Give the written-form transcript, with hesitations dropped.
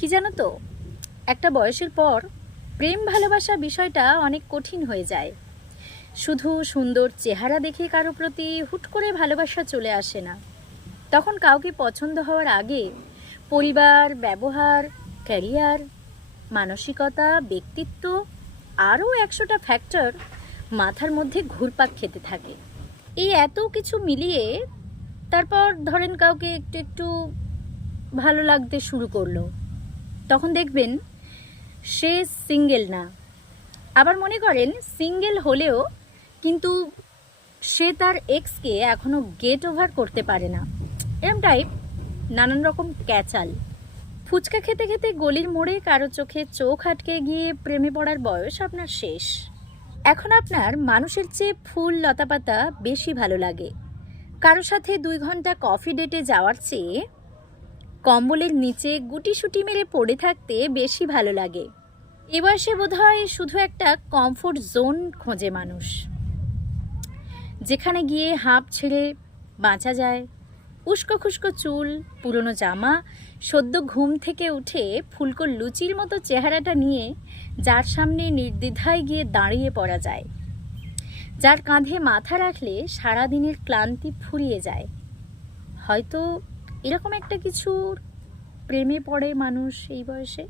কি জানো তো, একটা বয়সের পর প্রেম ভালোবাসা বিষয়টা অনেক কঠিন হয়ে যায়। শুধু সুন্দর চেহারা দেখে কারো প্রতি হুট করে ভালোবাসা চলে আসে না। তখন কাউকে পছন্দ হওয়ার আগে পরিবার, ব্যবহার, ক্যারিয়ার, মানসিকতা, ব্যক্তিত্ব আরও 100টা ফ্যাক্টর মাথার মধ্যে ঘুরপাক খেতে থাকে। এই এত কিছু মিলিয়ে তারপর ধরেন কাউকে একটু একটু ভালো লাগতে শুরু করলো, তখন দেখবেন সে সিঙ্গেল না। আবার মনে করেন সিঙ্গেল হলেও কিন্তু সে তার এক্সকে এখনো গেট ওভার করতে পারে না। এরম টাইপ নানান রকম ক্যাচাল। ফুচকা খেতে খেতে গলির মোড়ে কারো চোখে চোখ আটকে গিয়ে প্রেমে পড়ার বয়স আপনার শেষ। এখন আপনার মানুষের চেয়ে ফুল লতাপাতা বেশি ভালো লাগে। কারো সাথে 2 ঘন্টা কফি ডেটে যাওয়ার চেয়ে কম্বলের নিচে গুটিসুটি মেরে পড়ে থাকতে বেশি ভালো লাগে। এ বয়সে বোধহয় শুধু একটা কমফোর্ট জোন খোঁজে মানুষ, যেখানে গিয়ে হাঁপ ছেড়ে বাঁচা যায়। উস্কো খুস্কো চুল, পুরনো জামা, সদ্য ঘুম থেকে উঠে ফুলকো লুচির মতো চেহারাটা নিয়ে যার সামনে নির্দ্বিধায় গিয়ে দাঁড়িয়ে পড়া যায়, যার কাঁধে মাথা রাখলে সারাদিনের ক্লান্তি ফুরিয়ে যায়। হয়তো এরকম একটা কিছুর প্রেমে পড়ে মানুষ এই বয়সে।